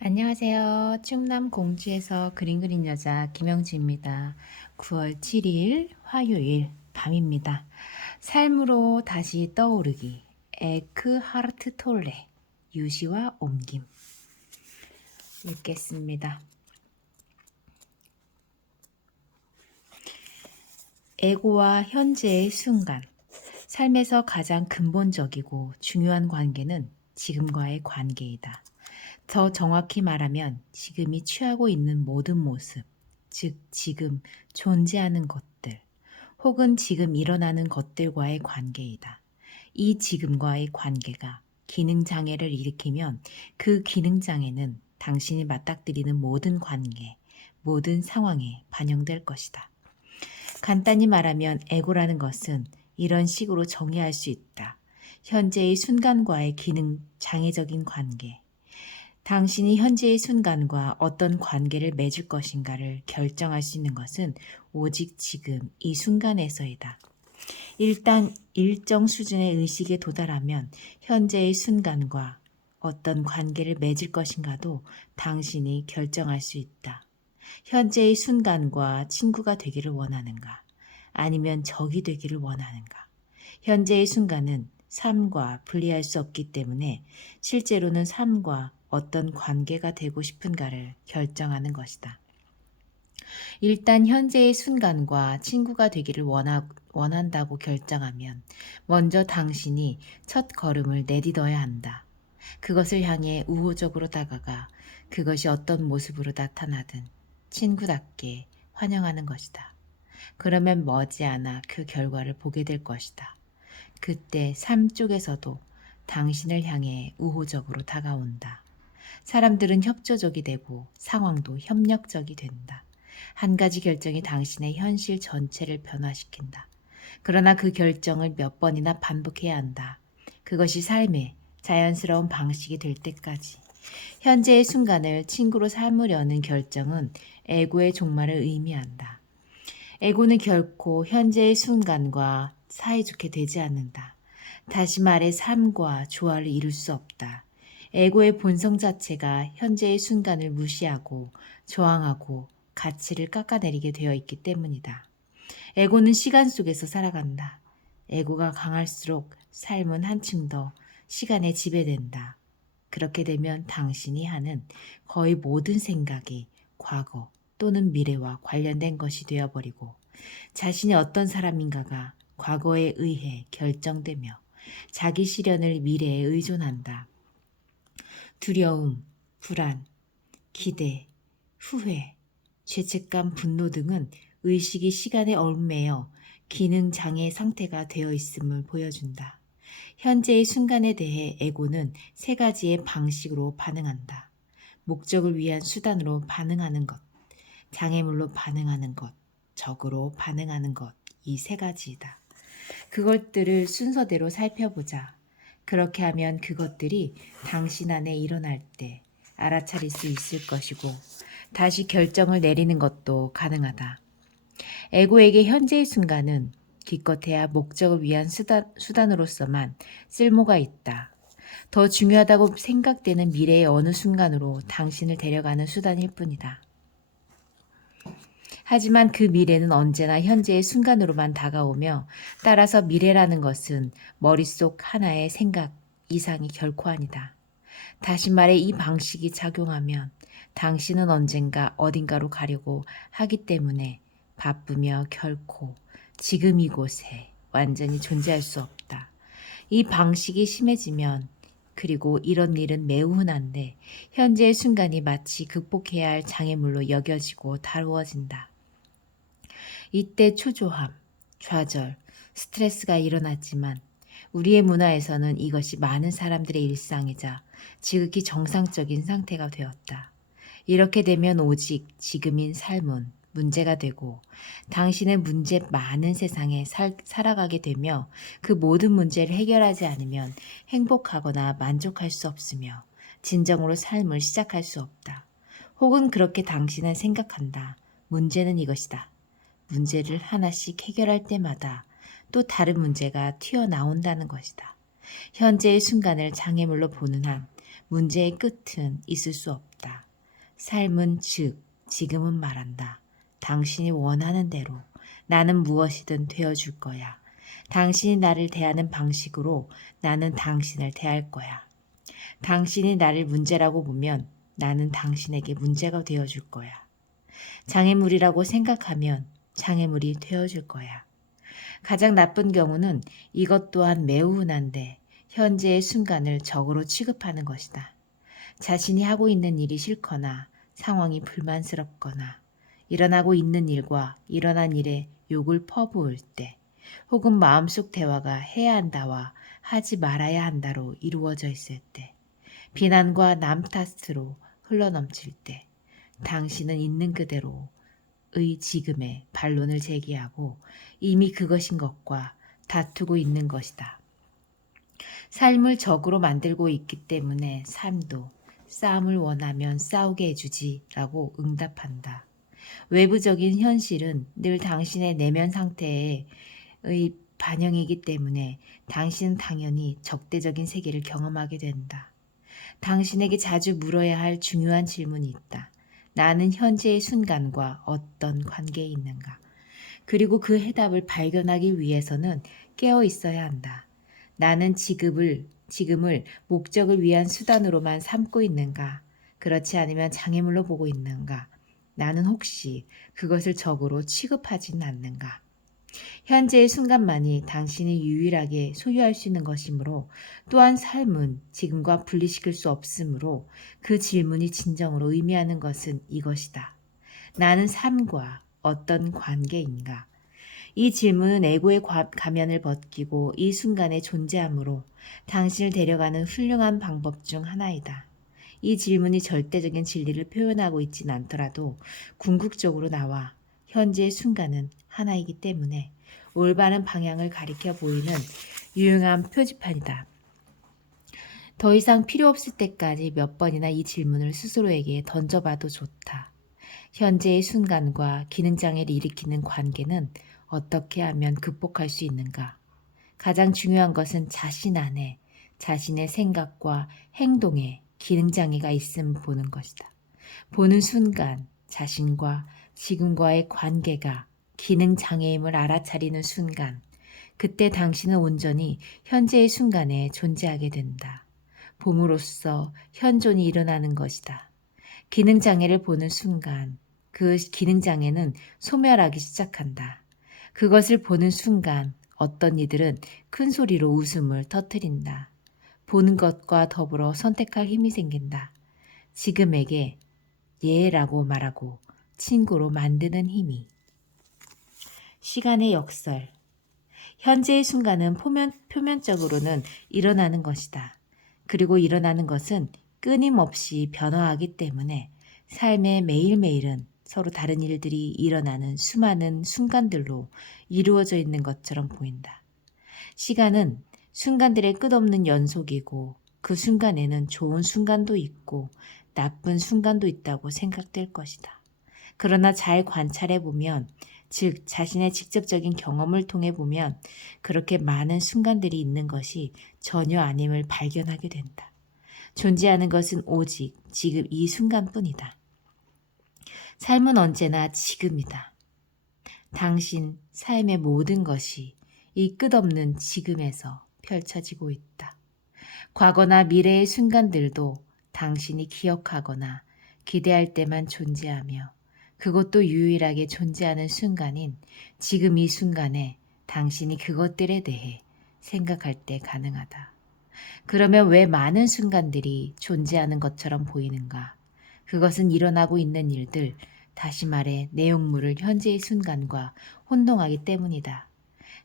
안녕하세요. 충남 공주에서 그림 그린 여자 김영지입니다. 9월 7일 화요일 밤입니다. 삶으로 다시 떠오르기 에크하르트 톨레 유시와 옮김 읽겠습니다. 에고와 현재의 순간 삶에서 가장 근본적이고 중요한 관계는 지금과의 관계이다. 더 정확히 말하면 지금이 취하고 있는 모든 모습, 즉 지금 존재하는 것들, 혹은 지금 일어나는 것들과의 관계이다. 이 지금과의 관계가 기능장애를 일으키면 그 기능장애는 당신이 맞닥뜨리는 모든 관계, 모든 상황에 반영될 것이다. 간단히 말하면 에고라는 것은 이런 식으로 정의할 수 있다. 현재의 순간과의 기능 장애적인 관계, 당신이 현재의 순간과 어떤 관계를 맺을 것인가를 결정할 수 있는 것은 오직 지금 이 순간에서이다. 일단 일정 수준의 의식에 도달하면 현재의 순간과 어떤 관계를 맺을 것인가도 당신이 결정할 수 있다. 현재의 순간과 친구가 되기를 원하는가? 아니면 적이 되기를 원하는가? 현재의 순간은 삶과 분리할 수 없기 때문에 실제로는 삶과 어떤 관계가 되고 싶은가를 결정하는 것이다. 일단 현재의 순간과 친구가 되기를 원한다고 결정하면 먼저 당신이 첫 걸음을 내딛어야 한다. 그것을 향해 우호적으로 다가가 그것이 어떤 모습으로 나타나든 친구답게 환영하는 것이다. 그러면 머지않아 그 결과를 보게 될 것이다. 그때 삶 쪽에서도 당신을 향해 우호적으로 다가온다. 사람들은 협조적이 되고 상황도 협력적이 된다. 한 가지 결정이 당신의 현실 전체를 변화시킨다. 그러나 그 결정을 몇 번이나 반복해야 한다. 그것이 삶의 자연스러운 방식이 될 때까지. 현재의 순간을 친구로 삼으려는 결정은 에고의 종말을 의미한다. 에고는 결코 현재의 순간과 사이좋게 되지 않는다. 다시 말해 삶과 조화를 이룰 수 없다. 에고의 본성 자체가 현재의 순간을 무시하고 저항하고 가치를 깎아내리게 되어 있기 때문이다. 에고는 시간 속에서 살아간다. 에고가 강할수록 삶은 한층 더 시간에 지배된다. 그렇게 되면 당신이 하는 거의 모든 생각이 과거 또는 미래와 관련된 것이 되어버리고 자신이 어떤 사람인가가 과거에 의해 결정되며 자기 실현을 미래에 의존한다. 두려움, 불안, 기대, 후회, 죄책감, 분노 등은 의식이 시간에 얽매여 기능장애 상태가 되어 있음을 보여준다. 현재의 순간에 대해 에고는 세 가지의 방식으로 반응한다. 목적을 위한 수단으로 반응하는 것, 장애물로 반응하는 것, 적으로 반응하는 것, 이 세 가지이다. 그것들을 순서대로 살펴보자. 그렇게 하면 그것들이 당신 안에 일어날 때 알아차릴 수 있을 것이고 다시 결정을 내리는 것도 가능하다. 에고에게 현재의 순간은 기껏해야 목적을 위한 수단으로서만 쓸모가 있다. 더 중요하다고 생각되는 미래의 어느 순간으로 당신을 데려가는 수단일 뿐이다. 하지만 그 미래는 언제나 현재의 순간으로만 다가오며 따라서 미래라는 것은 머릿속 하나의 생각 이상이 결코 아니다. 다시 말해 이 방식이 작용하면 당신은 언젠가 어딘가로 가려고 하기 때문에 바쁘며 결코 지금 이곳에 완전히 존재할 수 없다. 이 방식이 심해지면 그리고 이런 일은 매우 흔한데 현재의 순간이 마치 극복해야 할 장애물로 여겨지고 다루어진다. 이때 초조함, 좌절, 스트레스가 일어났지만 우리의 문화에서는 이것이 많은 사람들의 일상이자 지극히 정상적인 상태가 되었다. 이렇게 되면 오직 지금인 삶은 문제가 되고 당신의 문제 많은 세상에 살아가게 되며 그 모든 문제를 해결하지 않으면 행복하거나 만족할 수 없으며 진정으로 삶을 시작할 수 없다. 혹은 그렇게 당신은 생각한다. 문제는 이것이다. 문제를 하나씩 해결할 때마다 또 다른 문제가 튀어나온다는 것이다. 현재의 순간을 장애물로 보는 한 문제의 끝은 있을 수 없다. 삶은 즉 지금은 말한다. 당신이 원하는 대로 나는 무엇이든 되어줄 거야. 당신이 나를 대하는 방식으로 나는 당신을 대할 거야. 당신이 나를 문제라고 보면 나는 당신에게 문제가 되어줄 거야. 장애물이라고 생각하면 장애물이 되어줄 거야. 가장 나쁜 경우는 이것 또한 매우 흔한데 현재의 순간을 적으로 취급하는 것이다. 자신이 하고 있는 일이 싫거나 상황이 불만스럽거나 일어나고 있는 일과 일어난 일에 욕을 퍼부을 때 혹은 마음속 대화가 해야 한다와 하지 말아야 한다로 이루어져 있을 때 비난과 남 탓으로 흘러넘칠 때 당신은 있는 그대로의 지금의 반론을 제기하고 이미 그것인 것과 다투고 있는 것이다. 삶을 적으로 만들고 있기 때문에 삶도 싸움을 원하면 싸우게 해주지 라고 응답한다. 외부적인 현실은 늘 당신의 내면 상태의 반영이기 때문에 당신은 당연히 적대적인 세계를 경험하게 된다. 당신에게 자주 물어야 할 중요한 질문이 있다. 나는 현재의 순간과 어떤 관계에 있는가? 그리고 그 해답을 발견하기 위해서는 깨어 있어야 한다. 나는 지금을 목적을 위한 수단으로만 삼고 있는가? 그렇지 않으면 장애물로 보고 있는가? 나는 혹시 그것을 적으로 취급하지는 않는가? 현재의 순간만이 당신이 유일하게 소유할 수 있는 것이므로 또한 삶은 지금과 분리시킬 수 없으므로 그 질문이 진정으로 의미하는 것은 이것이다. 나는 삶과 어떤 관계인가? 이 질문은 에고의 가면을 벗기고 이 순간에 존재함으로 당신을 데려가는 훌륭한 방법 중 하나이다. 이 질문이 절대적인 진리를 표현하고 있진 않더라도 궁극적으로 나와 현재의 순간은 하나이기 때문에 올바른 방향을 가리켜 보이는 유용한 표지판이다. 더 이상 필요 없을 때까지 몇 번이나 이 질문을 스스로에게 던져봐도 좋다. 현재의 순간과 기능장애를 일으키는 관계는 어떻게 하면 극복할 수 있는가? 가장 중요한 것은 자신 안에 자신의 생각과 행동에 기능장애가 있음 보는 것이다. 보는 순간 자신과 지금과의 관계가 기능장애임을 알아차리는 순간 그때 당신은 온전히 현재의 순간에 존재하게 된다. 봄으로써 현존이 일어나는 것이다. 기능장애를 보는 순간 그 기능장애는 소멸하기 시작한다. 그것을 보는 순간 어떤 이들은 큰 소리로 웃음을 터뜨린다. 보는 것과 더불어 선택할 힘이 생긴다. 지금에게 예라고 말하고 친구로 만드는 힘이. 시간의 역설. 현재의 순간은 표면적으로는 일어나는 것이다. 그리고 일어나는 것은 끊임없이 변화하기 때문에 삶의 매일매일은 서로 다른 일들이 일어나는 수많은 순간들로 이루어져 있는 것처럼 보인다. 시간은 순간들의 끝없는 연속이고 그 순간에는 좋은 순간도 있고 나쁜 순간도 있다고 생각될 것이다. 그러나 잘 관찰해 보면, 즉 자신의 직접적인 경험을 통해 보면 그렇게 많은 순간들이 있는 것이 전혀 아님을 발견하게 된다. 존재하는 것은 오직 지금 이 순간뿐이다. 삶은 언제나 지금이다. 당신 삶의 모든 것이 이 끝없는 지금에서 펼쳐지고 있다. 과거나 미래의 순간들도 당신이 기억하거나 기대할 때만 존재하며 그것도 유일하게 존재하는 순간인 지금 이 순간에 당신이 그것들에 대해 생각할 때 가능하다. 그러면 왜 많은 순간들이 존재하는 것처럼 보이는가? 그것은 일어나고 있는 일들, 다시 말해 내용물을 현재의 순간과 혼동하기 때문이다.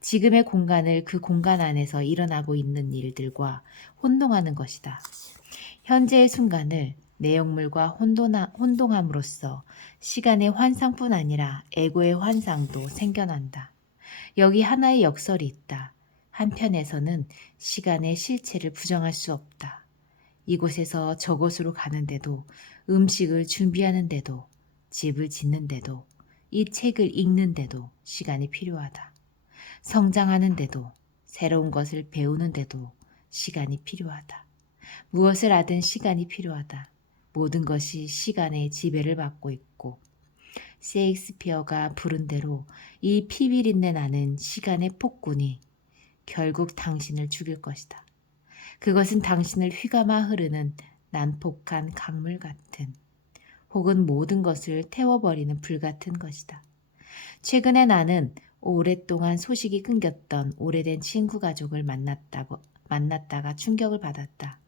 지금의 공간을 그 공간 안에서 일어나고 있는 일들과 혼동하는 것이다. 현재의 순간을 내용물과 혼동함으로써 시간의 환상뿐 아니라 에고의 환상도 생겨난다. 여기 하나의 역설이 있다. 한편에서는 시간의 실체를 부정할 수 없다. 이곳에서 저곳으로 가는데도, 음식을 준비하는데도, 집을 짓는데도, 이 책을 읽는데도 시간이 필요하다. 성장하는데도, 새로운 것을 배우는데도 시간이 필요하다. 무엇을 하든 시간이 필요하다. 모든 것이 시간의 지배를 받고 있고 셰익스피어가 부른 대로 이 피비린내 나는 시간의 폭군이 결국 당신을 죽일 것이다. 그것은 당신을 휘감아 흐르는 난폭한 강물 같은 혹은 모든 것을 태워버리는 불 같은 것이다. 최근에 나는 오랫동안 소식이 끊겼던 오래된 친구 가족을 만났다가 충격을 받았다.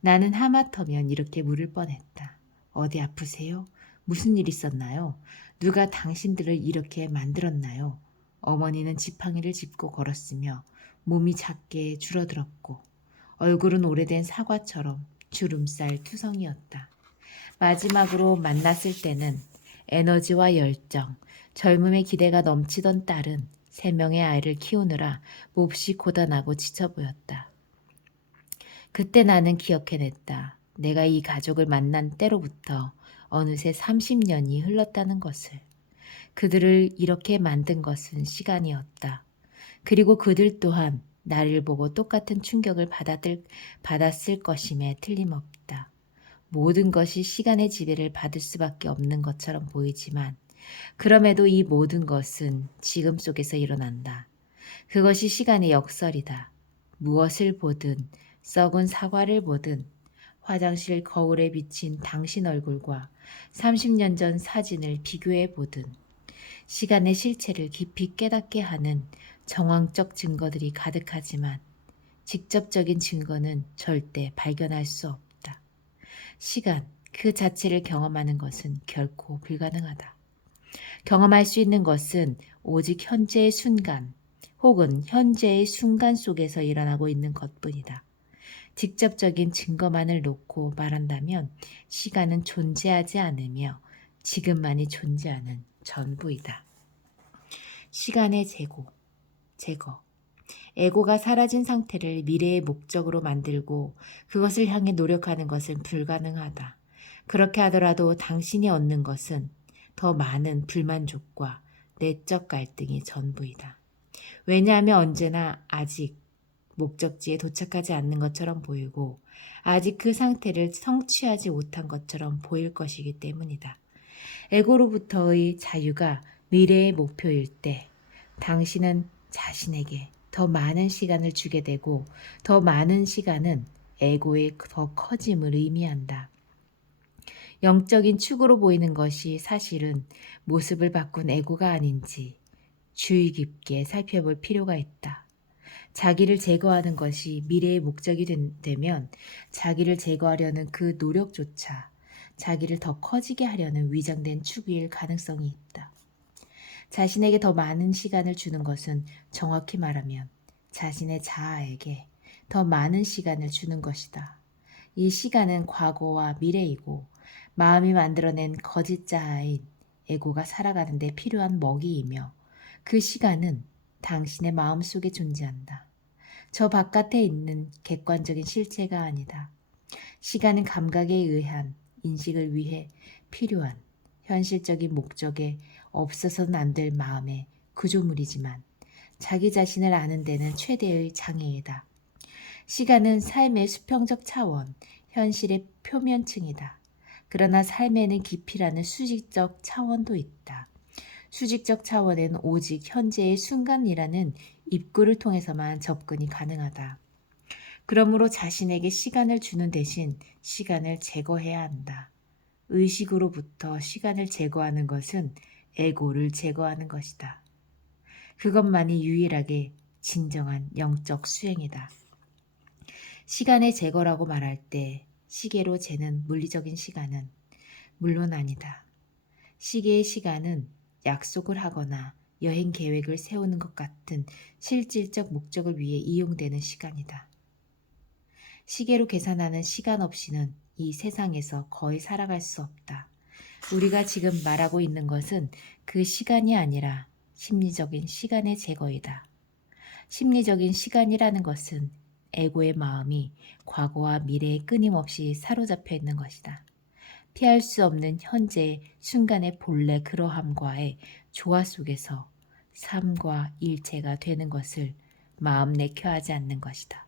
나는 하마터면 이렇게 물을 뻔했다. 어디 아프세요? 무슨 일 있었나요? 누가 당신들을 이렇게 만들었나요? 어머니는 지팡이를 짚고 걸었으며 몸이 작게 줄어들었고 얼굴은 오래된 사과처럼 주름살 투성이었다. 마지막으로 만났을 때는 에너지와 열정, 젊음의 기대가 넘치던 딸은 3명의 아이를 키우느라 몹시 고단하고 지쳐 보였다. 그때 나는 기억해냈다. 내가 이 가족을 만난 때로부터 어느새 30년이 흘렀다는 것을. 그들을 이렇게 만든 것은 시간이었다. 그리고 그들 또한 나를 보고 똑같은 충격을 받았을 것임에 틀림없다. 모든 것이 시간의 지배를 받을 수밖에 없는 것처럼 보이지만 그럼에도 이 모든 것은 지금 속에서 일어난다. 그것이 시간의 역설이다. 무엇을 보든 썩은 사과를 보든 화장실 거울에 비친 당신 얼굴과 30년 전 사진을 비교해 보든 시간의 실체를 깊이 깨닫게 하는 정황적 증거들이 가득하지만 직접적인 증거는 절대 발견할 수 없다. 시간 그 자체를 경험하는 것은 결코 불가능하다. 경험할 수 있는 것은 오직 현재의 순간 혹은 현재의 순간 속에서 일어나고 있는 것뿐이다. 직접적인 증거만을 놓고 말한다면 시간은 존재하지 않으며 지금만이 존재하는 전부이다. 시간의 제거. 에고가 사라진 상태를 미래의 목적으로 만들고 그것을 향해 노력하는 것은 불가능하다. 그렇게 하더라도 당신이 얻는 것은 더 많은 불만족과 내적 갈등이 전부이다. 왜냐하면 언제나 아직 목적지에 도착하지 않는 것처럼 보이고 아직 그 상태를 성취하지 못한 것처럼 보일 것이기 때문이다. 에고로부터의 자유가 미래의 목표일 때 당신은 자신에게 더 많은 시간을 주게 되고 더 많은 시간은 에고의 더 커짐을 의미한다. 영적인 축으로 보이는 것이 사실은 모습을 바꾼 에고가 아닌지 주의 깊게 살펴볼 필요가 있다. 자기를 제거하는 것이 미래의 목적이 되면 자기를 제거하려는 그 노력조차 자기를 더 커지게 하려는 위장된 축일 가능성이 있다. 자신에게 더 많은 시간을 주는 것은 정확히 말하면 자신의 자아에게 더 많은 시간을 주는 것이다. 이 시간은 과거와 미래이고 마음이 만들어낸 거짓 자아인 에고가 살아가는 데 필요한 먹이이며 그 시간은 당신의 마음속에 존재한다. 저 바깥에 있는 객관적인 실체가 아니다. 시간은 감각에 의한 인식을 위해 필요한 현실적인 목적에 없어서는 안 될 마음의 구조물이지만 자기 자신을 아는 데는 최대의 장애이다. 시간은 삶의 수평적 차원, 현실의 표면층이다. 그러나 삶에는 깊이라는 수직적 차원도 있다. 수직적 차원에는 오직 현재의 순간이라는 입구를 통해서만 접근이 가능하다. 그러므로 자신에게 시간을 주는 대신 시간을 제거해야 한다. 의식으로부터 시간을 제거하는 것은 에고를 제거하는 것이다. 그것만이 유일하게 진정한 영적 수행이다. 시간의 제거라고 말할 때 시계로 재는 물리적인 시간은 물론 아니다. 시계의 시간은 약속을 하거나 여행 계획을 세우는 것 같은 실질적 목적을 위해 이용되는 시간이다. 시계로 계산하는 시간 없이는 이 세상에서 거의 살아갈 수 없다. 우리가 지금 말하고 있는 것은 그 시간이 아니라 심리적인 시간의 제거이다. 심리적인 시간이라는 것은 에고의 마음이 과거와 미래에 끊임없이 사로잡혀 있는 것이다. 피할 수 없는 현재 순간의 본래 그러함과의 조화 속에서 삶과 일체가 되는 것을 마음 내켜 하지 않는 것이다.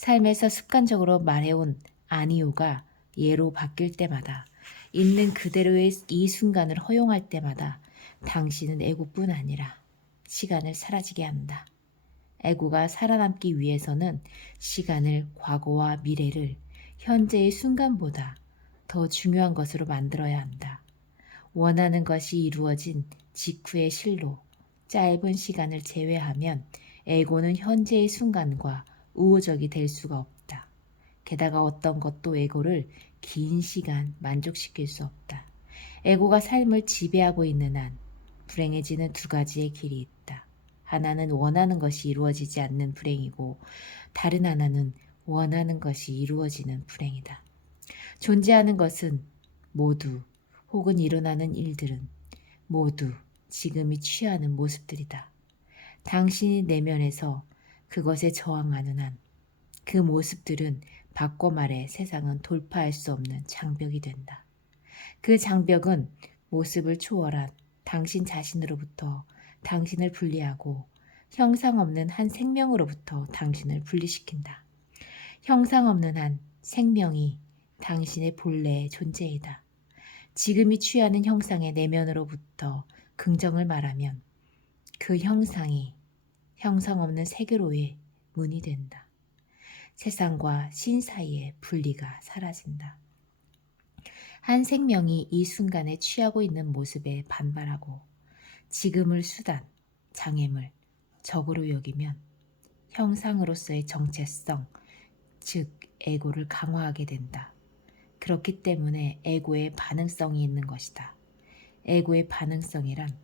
삶에서 습관적으로 말해온 아니요가 예로 바뀔 때마다, 있는 그대로의 이 순간을 허용할 때마다 당신은 애고뿐 아니라 시간을 사라지게 한다. 애고가 살아남기 위해서는 시간을, 과거와 미래를 현재의 순간보다 더 중요한 것으로 만들어야 한다. 원하는 것이 이루어진 직후의 실로 짧은 시간을 제외하면 애고는 현재의 순간과 우호적이 될 수가 없다. 게다가 어떤 것도 애고를 긴 시간 만족시킬 수 없다. 애고가 삶을 지배하고 있는 한 불행해지는 두 가지의 길이 있다. 하나는 원하는 것이 이루어지지 않는 불행이고, 다른 하나는 원하는 것이 이루어지는 불행이다. 존재하는 것은 모두, 혹은 일어나는 일들은 모두 지금이 취하는 모습들이다. 당신이 내면에서 그것에 저항하는 한 그 모습들은 바꿔 말해 세상은 돌파할 수 없는 장벽이 된다. 그 장벽은 모습을 초월한 당신 자신으로부터 당신을 분리하고 형상 없는 한 생명으로부터 당신을 분리시킨다. 형상 없는 한 생명이 당신의 본래의 존재이다. 지금이 취하는 형상의 내면으로부터 긍정을 말하면 그 형상이 형상 없는 세계로의 문이 된다. 세상과 신 사이의 분리가 사라진다. 한 생명이 이 순간에 취하고 있는 모습에 반발하고 지금을 수단, 장애물, 적으로 여기면 형상으로서의 정체성, 즉 에고를 강화하게 된다. 그렇기 때문에 에고의 반응성이 있는 것이다. 에고의 반응성이란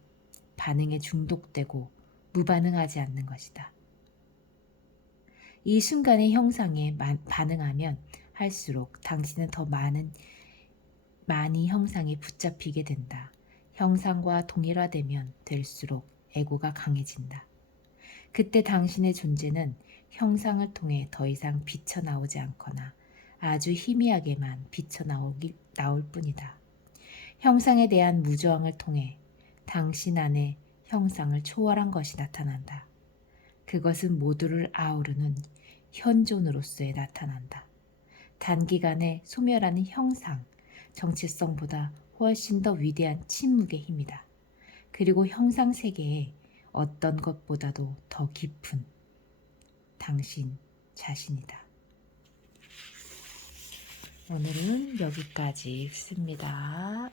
반응에 중독되고 무반응하지 않는 것이다. 이 순간의 형상에 반응하면 할수록 당신은 더 많이 형상에 붙잡히게 된다. 형상과 동일화되면 될수록 에고가 강해진다. 그때 당신의 존재는 형상을 통해 더 이상 비쳐나오지 않거나 아주 희미하게만 나올 뿐이다. 형상에 대한 무저항을 통해 당신 안에 형상을 초월한 것이 나타난다. 그것은 모두를 아우르는 현존으로서의 나타난다. 단기간에 소멸하는 형상, 정체성보다 훨씬 더 위대한 침묵의 힘이다. 그리고 형상 세계에 어떤 것보다도 더 깊은 당신 자신이다. 오늘은 여기까지 읽습니다.